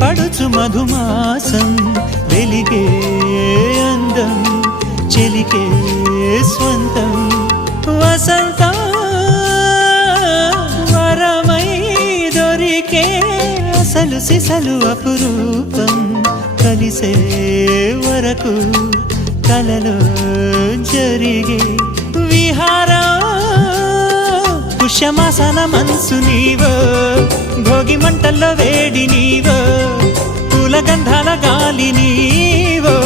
పడుచు మధుమాసం వెలిగే అందం చెలికే స్వంతం వసంతం వరమై దొరికే అసలు సిసలు అపురూపం కలిసే వరకు కలలో జరిగే విహారం పుష్యమాసన మనసు నీవో భోగి మంటల్లో వేడి నీవో పూల గంధాల గాలి నీవో